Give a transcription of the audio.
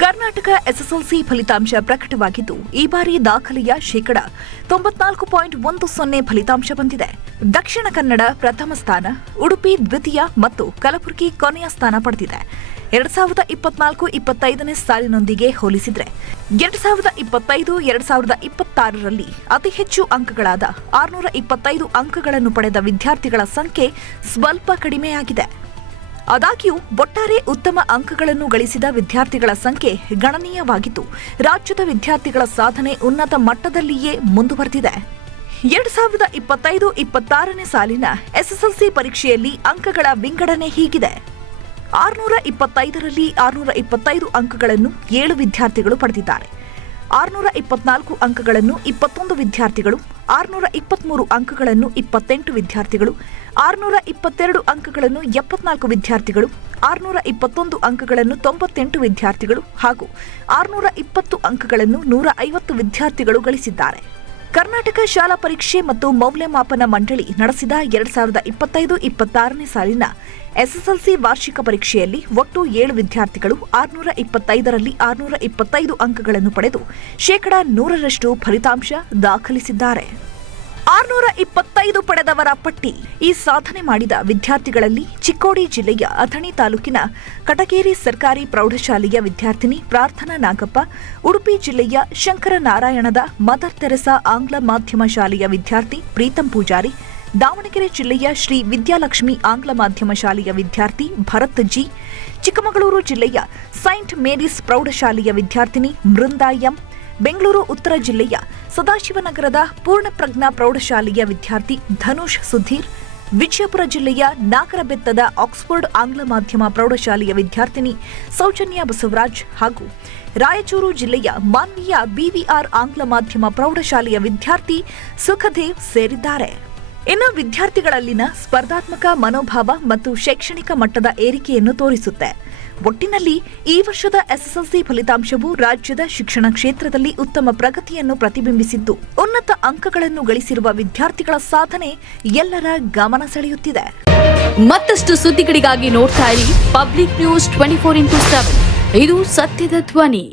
Karnataka SSLC ಫಲಿತಾಂಶ ಪ್ರಕಟವಾಗಿದ್ದು ಈ ಬಾರಿ ದಾಖಲೆಯ 94.10% ಫಲಿತಾಂಶ ಬಂದಿದೆ. ದಕ್ಷಿಣ ಕನ್ನಡ ಪ್ರಥಮ ಸ್ಥಾನ, ಉಡುಪಿ ದ್ವಿತೀಯ ಮತ್ತು ಕಲಬುರಗಿ ಕೊನೆಯ ಸ್ಥಾನ ಪಡೆದಿದೆ. 2024-25ನೇ ಸಾಲಿನೊಂದಿಗೆ ಹೋಲಿಸಿದರೆ 2025-2026ರಲ್ಲಿ ಅತಿ ಹೆಚ್ಚು ಅಂಕಗಳಾದ 625 ಅಂಕಗಳನ್ನು ಪಡೆದ ವಿದ್ಯಾರ್ಥಿಗಳ ಸಂಖ್ಯೆ ಸ್ವಲ್ಪ ಕಡಿಮೆಯಾಗಿದೆ. ಆದಾಗ್ಯೂ ಒಟ್ಟಾರೆ ಉತ್ತಮ ಅಂಕಗಳನ್ನು ಗಳಿಸಿದ ವಿದ್ಯಾರ್ಥಿಗಳ ಸಂಖ್ಯೆ ಗಣನೀಯವಾಗಿದ್ದು, ರಾಜ್ಯದ ವಿದ್ಯಾರ್ಥಿಗಳ ಸಾಧನೆ ಉನ್ನತ ಮಟ್ಟದಲ್ಲಿಯೇ ಮುಂದುವರೆದಿದೆ. 2025-26ನೇ ಸಾಲಿನ ಎಸ್ಎಸ್ಎಲ್ಸಿ ಪರೀಕ್ಷೆಯಲ್ಲಿ ಅಂಕಗಳ ವಿಂಗಡಣೆ ಹೀಗಿದೆ. 625ರಲ್ಲಿ 625 ಅಂಕಗಳನ್ನು 7 ವಿದ್ಯಾರ್ಥಿಗಳು ಪಡೆದಿದ್ದಾರೆ. 624 ಅಂಕಗಳನ್ನು 21 ವಿದ್ಯಾರ್ಥಿಗಳು, 623 ಅಂಕಗಳನ್ನು 28 ವಿದ್ಯಾರ್ಥಿಗಳು, 622 ಅಂಕಗಳನ್ನು 74 ವಿದ್ಯಾರ್ಥಿಗಳು, 621 ಅಂಕಗಳನ್ನು 98 ವಿದ್ಯಾರ್ಥಿಗಳು ಹಾಗೂ 620 ಅಂಕಗಳನ್ನು 150 ವಿದ್ಯಾರ್ಥಿಗಳು ಗಳಿಸಿದ್ದಾರೆ. ಕರ್ನಾಟಕ ಶಾಲಾ ಪರೀಕ್ಷೆ ಮತ್ತು ಮೌಲ್ಯಮಾಪನ ಮಂಡಳಿ ನಡೆಸಿದ 2025-26ನೇ ಸಾಲಿನ ಎಸ್ಎಸ್ಎಲ್ಸಿ ವಾರ್ಷಿಕ ಪರೀಕ್ಷೆಯಲ್ಲಿ ಒಟ್ಟು 7 ವಿದ್ಯಾರ್ಥಿಗಳು 625ರಲ್ಲಿ 625 ಅಂಕಗಳನ್ನು ಪಡೆದು 100% ಫಲಿತಾಂಶ ದಾಖಲಿಸಿದ್ದಾರೆ. 625 ಪಡೆದವರ ಪಟ್ಟಿ. ಈ ಸಾಧನೆ ಮಾಡಿದ ವಿದ್ಯಾರ್ಥಿಗಳಲ್ಲಿ ಚಿಕ್ಕೋಡಿ ಜಿಲ್ಲೆಯ ಅಥಣಿ ತಾಲೂಕಿನ ಕಟಗೇರಿ ಸರ್ಕಾರಿ ಪ್ರೌಢಶಾಲೆಯ ವಿದ್ಯಾರ್ಥಿನಿ ಪ್ರಾರ್ಥನಾ ನಾಗಪ್ಪ, ಉಡುಪಿ ಜಿಲ್ಲೆಯ ಶಂಕರನಾರಾಯಣದ ಮದರ್ ತೆರೆಸಾ ಆಂಗ್ಲ ಮಾಧ್ಯಮ ಶಾಲೆಯ ವಿದ್ಯಾರ್ಥಿ ಪ್ರೀತಂ ಪೂಜಾರಿ, ದಾವಣಗೆರೆ ಜಿಲ್ಲೆಯ ಶ್ರೀ ವಿದ್ಯಾಲಕ್ಷ್ಮಿ ಆಂಗ್ಲ ಮಾಧ್ಯಮ ಶಾಲೆಯ ವಿದ್ಯಾರ್ಥಿ ಭರತ್ ಜಿ, ಚಿಕ್ಕಮಗಳೂರು ಜಿಲ್ಲೆಯ ಸೈಂಟ್ ಮೇರೀಸ್ ಪ್ರೌಢಶಾಲೆಯ ವಿದ್ಯಾರ್ಥಿನಿ ಮೃಂದಾ ಎಂ, ಬೆಂಗಳೂರು ಉತ್ತರ ಜಿಲ್ಲೆಯ ಸದಾಶಿವನಗರದ ಪೂರ್ಣಪ್ರಜ್ಞಾ ಪ್ರೌಢಶಾಲೆಯ ವಿದ್ಯಾರ್ಥಿ ಧನುಷ್ ಸುಧೀರ್, ವಿಜಯಪುರ ಜಿಲ್ಲೆಯ ನಾಗರಬೆತ್ತದ ಆಕ್ಸ್ಫರ್ಡ್ ಆಂಗ್ಲ ಮಾಧ್ಯಮ ಪ್ರೌಢಶಾಲೆಯ ವಿದ್ಯಾರ್ಥಿನಿ ಸೌಜನ್ಯ ಬಸವರಾಜ್ ಹಾಗೂ ರಾಯಚೂರು ಜಿಲ್ಲೆಯ ಮಾನ್ವಿಯ ಬಿವಿಆರ್ ಆಂಗ್ಲ ಮಾಧ್ಯಮ ಪ್ರೌಢಶಾಲೆಯ ವಿದ್ಯಾರ್ಥಿ ಸುಖದೇವ್ ಸೇರಿದ್ದಾರೆ. ಇನ್ನು ವಿದ್ಯಾರ್ಥಿಗಳಲ್ಲಿನ ಸ್ಪರ್ಧಾತ್ಮಕ ಮನೋಭಾವ ಮತ್ತು ಶೈಕ್ಷಣಿಕ ಮಟ್ಟದ ಏರಿಕೆಯನ್ನು ತೋರಿಸುತ್ತೆ. ಒಟ್ಟಿನಲ್ಲಿ ಈ ವರ್ಷದ ಎಸ್ಎಸ್ಎಲ್ಸಿ ಫಲಿತಾಂಶವು ರಾಜ್ಯದ ಶಿಕ್ಷಣ ಕ್ಷೇತ್ರದಲ್ಲಿ ಉತ್ತಮ ಪ್ರಗತಿಯನ್ನು ಪ್ರತಿಬಿಂಬಿಸಿದ್ದು, ಉನ್ನತ ಅಂಕಗಳನ್ನು ಗಳಿಸಿರುವ ವಿದ್ಯಾರ್ಥಿಗಳ ಸಾಧನೆ ಎಲ್ಲರ ಗಮನ ಸೆಳೆಯುತ್ತಿದೆ. ಮತ್ತಷ್ಟು ಸುದ್ದಿಗಳಿಗಾಗಿ ನೋಡ್ತಾ ಇರಿ ಪಬ್ಲಿಕ್ ನ್ಯೂಸ್ 24x7. ಇದು ಸತ್ಯದ ಧ್ವನಿ.